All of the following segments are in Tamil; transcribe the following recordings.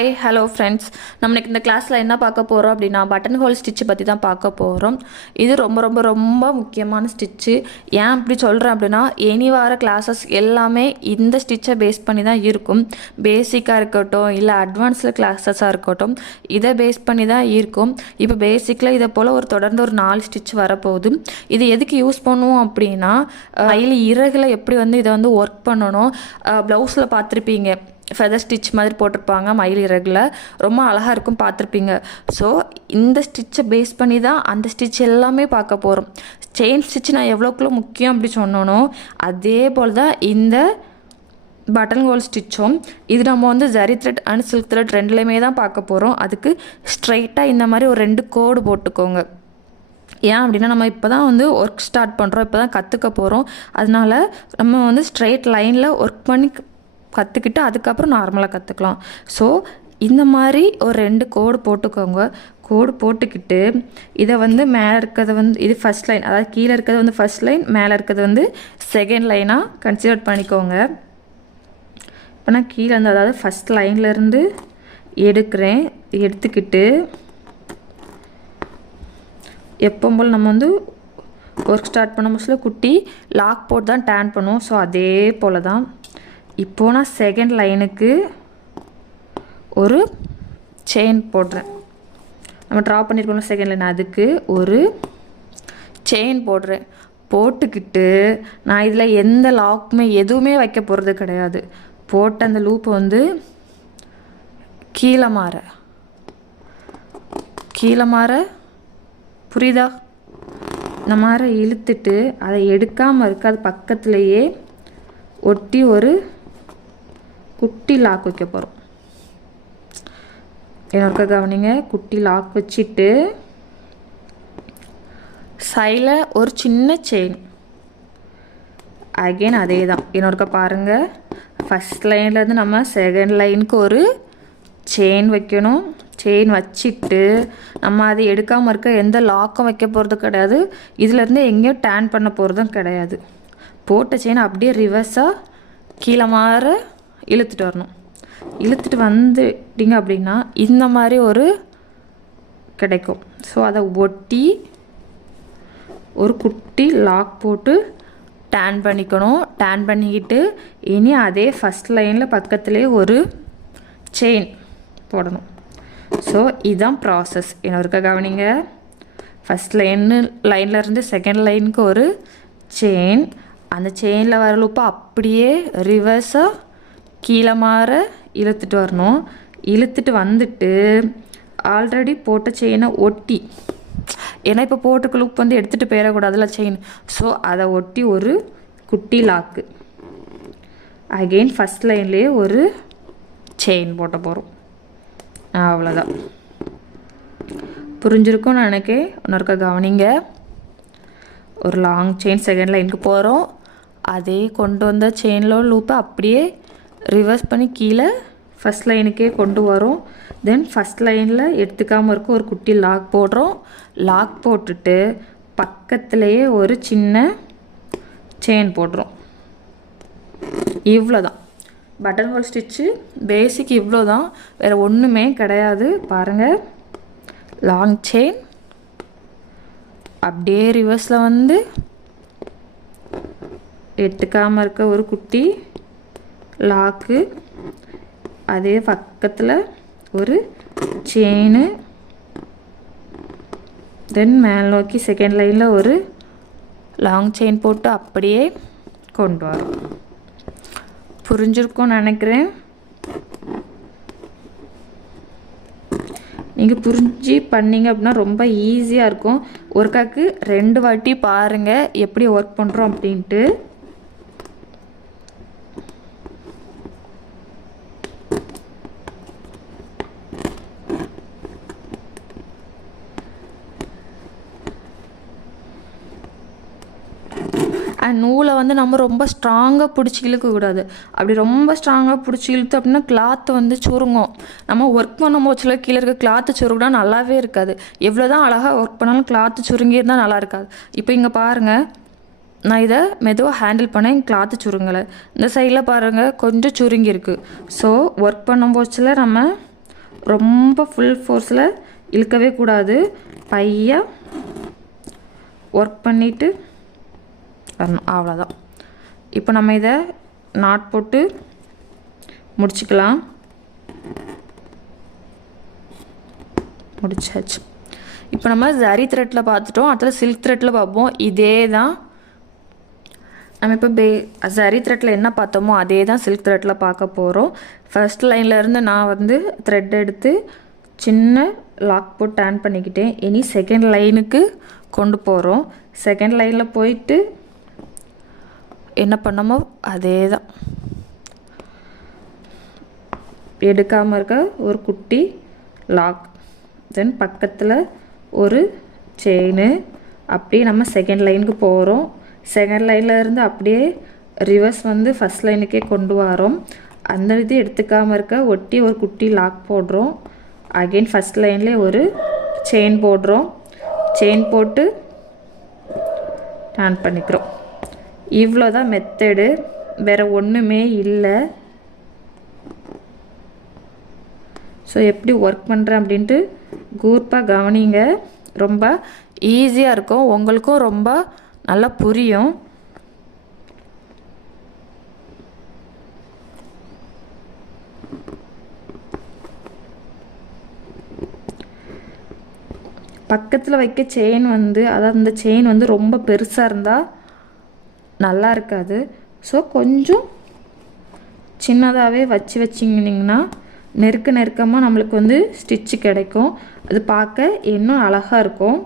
ஹாய் ஹலோ ஃப்ரெண்ட்ஸ், நம்ம இந்த கிளாஸில் என்ன பார்க்க போகிறோம் அப்படின்னா பட்டன் ஹோல் ஸ்டிச்சு பற்றி தான் பார்க்க போகிறோம். இது ரொம்ப ரொம்ப ரொம்ப முக்கியமான ஸ்டிச்சு. ஏன் அப்படி சொல்கிறேன் அப்படின்னா, இனி வர கிளாஸஸ் எல்லாமே இந்த ஸ்டிச்சை பேஸ் பண்ணி தான் இருக்கும். பேசிக்காக இருக்கட்டும் இல்லை அட்வான்ஸில் கிளாஸஸாக இருக்கட்டும், இதை பேஸ் பண்ணி தான் இருக்கும். இப்போ பேசிக்கில் இதை போல் தொடர்ந்து ஒரு 4 ஸ்டிச் வரப்போகுது. இது எதுக்கு யூஸ் பண்ணுவோம் அப்படின்னா, கையில் இறகுல எப்படி இதை ஒர்க் பண்ணணும். ப்ளவுஸில் பார்த்துருப்பீங்க, ஃபெதர் ஸ்டிச் மாதிரி போட்டிருப்பாங்க மயில் இறகுல, ரொம்ப அழகாக இருக்கும், பார்த்துருப்பீங்க. ஸோ இந்த ஸ்டிச்சை பேஸ் பண்ணி தான் அந்த ஸ்டிச் எல்லாமே பார்க்க போகிறோம். செயின் ஸ்டிச் நான் எவ்வளோக்குள்ள முக்கியம் அப்படி சொன்னனோ, அதே போல் தான் இந்த பட்டன் ஹோல் ஸ்டிச்சும். இது நம்ம zari thread and silk thread ரெண்டுலேயுமே தான் பார்க்க போகிறோம். அதுக்கு ஸ்ட்ரைட்டாக இந்த மாதிரி ஒரு 2 கோடு போட்டுக்கோங்க. ஏன் அப்படின்னா, நம்ம இப்போ தான் ஒர்க் ஸ்டார்ட் பண்ணுறோம், இப்போ தான் கற்றுக்க போகிறோம். அதனால் நம்ம ஸ்ட்ரைட் லைனில் ஒர்க் பண்ணி கற்றுக்கிட்டு அதுக்கப்புறம் நார்மலாக கற்றுக்கலாம். ஸோ இந்த மாதிரி ஒரு 2 கோடு போட்டுக்கோங்க. கோடு போட்டுக்கிட்டு இதை மேலே இருக்கிறத இது ஃபஸ்ட் லைன், அதாவது கீழே இருக்கிறது ஃபஸ்ட் லைன், மேலே இருக்கிறது செகண்ட் லைனாக கன்சிடர் பண்ணிக்கோங்க. இப்போ நான் கீழே அதாவது ஃபஸ்ட் லைன்லேருந்து எடுக்கிறேன். எடுத்துக்கிட்டு எப்போ போல் நம்ம ஒர்க் ஸ்டார்ட் பண்ண முடியல குட்டி லாக் போட்டு தான் டேன் பண்ணுவோம். ஸோ அதே போல் தான் இப்போது நான் செகண்ட் லைனுக்கு ஒரு செயின் போடுறேன். நம்ம ட்ரா பண்ணியிருக்கோம் செகண்ட் லைன், அதுக்கு ஒரு செயின் போடுறேன். போட்டுக்கிட்டு நான் இதில் எந்த லாக்குமே எதுவுமே வைக்க போகிறது கிடையாது. போட்ட அந்த லூப்பை கீழே மாற புரியுதா? இந்த மாதிரி இழுத்துட்டு அதை எடுக்காமல் இருக்க அது பக்கத்துலேயே ஒட்டி ஒரு குட்டி லாக் வைக்க போகிறோம். என்னோட கவனிங்க, குட்டி லாக் வச்சுட்டு சைடில் ஒரு சின்ன செயின். அகெயின் அதே தான். என்னோட பாருங்கள், ஃபஸ்ட் லைன்லேருந்து நம்ம செகண்ட் லைனுக்கு ஒரு செயின் வைக்கணும். செயின் வச்சுட்டு நம்ம அதை எடுக்காமல் இருக்க எந்த லாக்கும் வைக்க போகிறது கிடையாது. இதிலேருந்து எங்கேயும் டேன் பண்ண போகிறதும் கிடையாது. போட்ட செயின் அப்படியே ரிவர்ஸாக கீழே மாற இழுத்துட்டு வரணும். இழுத்துட்டு வந்துட்டிங்க அப்படின்னா இந்த மாதிரி ஒரு கிடைக்கும். ஸோ அதை ஒட்டி ஒரு குட்டி லாக் போட்டு டேன் பண்ணிக்கணும். டேன் பண்ணிக்கிட்டு இனி அதே ஃபஸ்ட் லைனில் பக்கத்துலேயே ஒரு செயின் போடணும். ஸோ இதுதான் ப்ராசஸ். என்னோட கவனிங்க, ஃபஸ்ட் லைன்லேருந்து செகண்ட் லைனுக்கு ஒரு செயின், அந்த செயினில் வர லூப்பை அப்படியே ரிவர்ஸாக கீழே மாற இழுத்துட்டு வரணும். இழுத்துட்டு வந்துட்டு ஆல்ரெடி போட்ட செயினை ஒட்டி, ஏன்னா இப்போ போட்டிருக்க லூப் எடுத்துகிட்டு போயிடக்கூடாதுல செயின். ஸோ அதை ஒட்டி ஒரு குட்டி லாக்கு. அகெயின் ஃபஸ்ட் லைன்லேயே ஒரு செயின் போட்ட போகிறோம். அவ்வளோதான். புரிஞ்சிருக்கும்னு நினைக்கிறேன். இன்னொருக்கா கவனிங்க, ஒரு லாங் செயின் செகண்ட் லைனுக்கு போகிறோம். அதே கொண்டு வந்த செயினில் லூப்பை அப்படியே ரிவர்ஸ் பண்ணி கீழே ஃபஸ்ட் லைனுக்கே கொண்டு வரோம். தென் ஃபஸ்ட் லைனில் எடுத்துக்காமல் இருக்க ஒரு குட்டி லாக் போடுறோம். லாக் போட்டுட்டு பக்கத்துலேயே ஒரு சின்ன செயின் போடுறோம். இவ்வளோ தான் பட்டன் ஹோல் ஸ்டிச்சு. பேசிக் இவ்வளோ தான், வேறு ஒன்றுமே கிடையாது. பாருங்கள், லாங் செயின் அப்படியே ரிவர்ஸில் எடுத்துக்காமல் இருக்க ஒரு குட்டி லாக்கு, அதே பக்கத்தில் ஒரு செயினு, தென் மேல் நோக்கி செகண்ட் லைனில் ஒரு லாங் செயின் போட்டு அப்படியே கொண்டு வரோம். புரிஞ்சிருக்கும்னு நினைக்கிறேன். நீங்கள் புரிஞ்சு பண்ணிங்க அப்படின்னா ரொம்ப ஈஸியாக இருக்கும். ஒர்க்காக்கு 2 வாட்டி பாருங்கள் எப்படி ஒர்க் பண்ணுறோம் அப்படின்ட்டு. அண்ட் நூலை நம்ம ரொம்ப ஸ்ட்ராங்காக பிடிச்சி இழுக்கக்கூடாது. அப்படி ரொம்ப ஸ்ட்ராங்காக பிடிச்சி இழுத்து அப்படின்னா கிளாத்து சுருங்கும். நம்ம ஒர்க் பண்ணும் போச்சுல கீழே இருக்க கிளாத்து சுருங்கினா நல்லாவே இருக்காது. எவ்வளோ தான் அழகாக ஒர்க் பண்ணாலும் கிளாத்து சுருங்கியிருந்தால் நல்லா இருக்காது. இப்போ இங்கே பாருங்கள், நான் இதை மெதுவாக ஹேண்டில் பண்ணேன், கிளாத்து சுருங்கலை. இந்த சைடில் பாருங்கள் கொஞ்சம் சுருங்கியிருக்கு. ஸோ ஒர்க் பண்ணும் போச்சில் நம்ம ரொம்ப ஃபுல் ஃபோர்ஸில் இழுக்கவே கூடாது. பையாக ஒர்க் பண்ணிவிட்டு வரணும், அவ்வளோதான். இப்போ நம்ம இதை நாட் போட்டு முடிச்சுக்கலாம். முடிச்சாச்சு. இப்போ நம்ம ஜரி த்ரெட்டில் பார்த்துட்டோம், அடுத்தது சில்க் த்ரெட்டில் பார்ப்போம். இதே தான் நம்ம இப்போ ஜரி த்ரெட்டில் என்ன பார்த்தோமோ அதே தான் சில்க் த்ரெட்டில் பார்க்க போகிறோம். ஃபர்ஸ்ட் லைன்லேருந்து நான் வந்து த்ரெட் எடுத்து சின்ன லாக் போட்டு டர்ன் பண்ணிக்கிட்டேன். இனி செகண்ட் லைனுக்கு கொண்டு போகிறோம். செகண்ட் லைனில் போயிட்டு என்ன பண்ணமோ அதே தான், எடுக்காமல் இருக்க ஒரு குட்டி லாக், தென் பக்கத்தில் ஒரு செயின். அப்படியே நம்ம செகண்ட் லைனுக்கு போகிறோம். செகண்ட் லைனில் இருந்து அப்படியே ரிவர்ஸ் வந்து ஃபஸ்ட் லைனுக்கே கொண்டு வரோம். அந்த இது எடுத்துக்காமல் இருக்க ஒட்டி ஒரு குட்டி லாக் போடுறோம். அகெயின் ஃபஸ்ட் லைன்லேயே ஒரு செயின் போடுறோம். செயின் போட்டு டர்ன் பண்ணிக்கிறோம். இவ்வளோ தான் மெத்தடு, வேறு ஒன்றுமே இல்லை. ஸோ எப்படி ஒர்க் பண்ணுறேன் அப்படின்ட்டு கூர்ப்பாக கவனிங்க. ரொம்ப ஈஸியாக இருக்கும், உங்களுக்கும் ரொம்ப நல்லா புரியும். பக்கத்தில் வைக்க செயின் வந்து, அதாவது அந்த செயின் வந்து ரொம்ப பெருசாக இருந்தால் நல்லா இருக்காது. ஸோ கொஞ்சம் சின்னதாகவே வச்சிங்கன்னா நெருக்கமாக நம்மளுக்கு வந்து ஸ்டிச்சு கிடைக்கும். அது பார்க்க இன்னும் அழகாக இருக்கும்.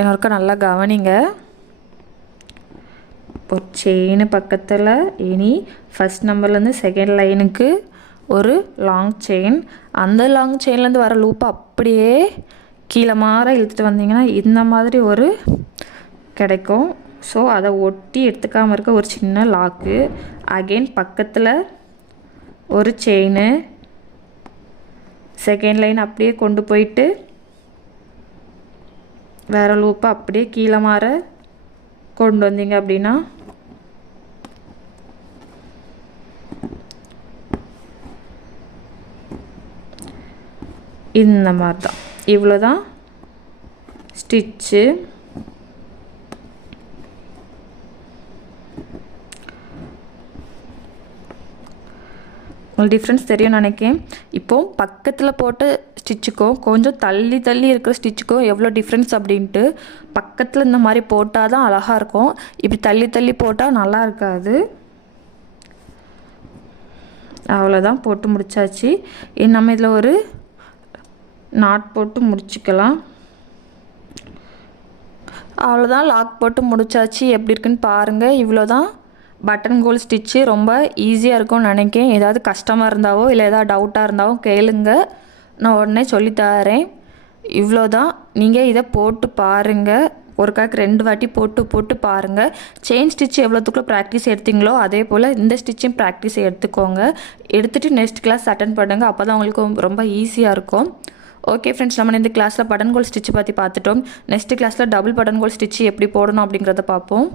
இன்னொருக்கா நல்லா கவனிங்க. ஒரு செயின் பக்கத்தில் இனி ஃபஸ்ட் நம்பர்லேருந்து செகண்ட் லைனுக்கு ஒரு லாங் செயின். அந்த லாங் செயின்லேருந்து வர லூப்பை அப்படியே கீழே மாற இழுத்துட்டு வந்தீங்கன்னா இந்த மாதிரி ஒரு கிடைக்கும். ஸோ அதை ஒட்டி எடுத்துக்காமல் இருக்க ஒரு சின்ன லாக்கு. அகெயின் பக்கத்தில் ஒரு செயின். செகண்ட் லைன் அப்படியே கொண்டு போயிட்டு வேறு லூப்பை அப்படியே கீழே மாற கொண்டு வந்தீங்க அப்படின்னா இந்த மாதிரி தான். இவ்வளோ தான் ஸ்டிச்சு. உங்களுக்கு டிஃப்ரென்ஸ் தெரியும் நினைக்கிறேன். இப்போது பக்கத்தில் போட்ட ஸ்டிச்சுக்கும் கொஞ்சம் தள்ளி தள்ளி இருக்கிற ஸ்டிச்சுக்கும் எவ்வளோ டிஃப்ரென்ஸ் அப்படின்ட்டு. பக்கத்தில் இந்த மாதிரி போட்டால் தான் அழகாக இருக்கும், இப்படி தள்ளி தள்ளி போட்டால் நல்லா இருக்காது. அவ்வளோதான், போட்டு முடிச்சாச்சு. நம்ம இதில் ஒரு நாட் போட்டு முடிச்சுக்கலாம். அவ்வளோதான், லாக் போட்டு முடிச்சாச்சு. எப்படி இருக்குன்னு பாருங்கள். இவ்வளோ தான் பட்டன் ஹோல் ஸ்டிச்சு. ரொம்ப ஈஸியாக இருக்கும்னு நினைக்கிறேன். ஏதாவது கஷ்டமாக இருந்தாவோ இல்லை ஏதாவது டவுட்டாக இருந்தாவோ கேளுங்க, நான் உடனே சொல்லித்தரேன். இவ்வளோ தான். நீங்கள் இதை போட்டு பாருங்கள். ஒரு காக்கு 2 வாட்டி போட்டு பாருங்கள். செயின் ஸ்டிச் எவ்வளோத்துக்குள்ள ப்ராக்டிஸ் எடுத்தீங்களோ அதே போல் இந்த ஸ்டிச்சும் ப்ராக்டிஸ் எடுத்துக்கோங்க. எடுத்துகிட்டு நெக்ஸ்ட் கிளாஸ் அட்டன் பண்ணுங்கள். அப்போ தான் உங்களுக்கு ரொம்ப ஈஸியாக இருக்கும். ஓகே ஃப்ரெண்ட்ஸ், நம்ம இந்த கிளாஸில் பட்டன் ஹோல் ஸ்டிச் பற்றி பார்த்துட்டோம். நெக்ஸ்ட் கிளாஸில் டபுள் பட்டன் ஹோல் ஸ்டிச் எப்படி போடணும் அப்படிங்கிறத பார்ப்போம்.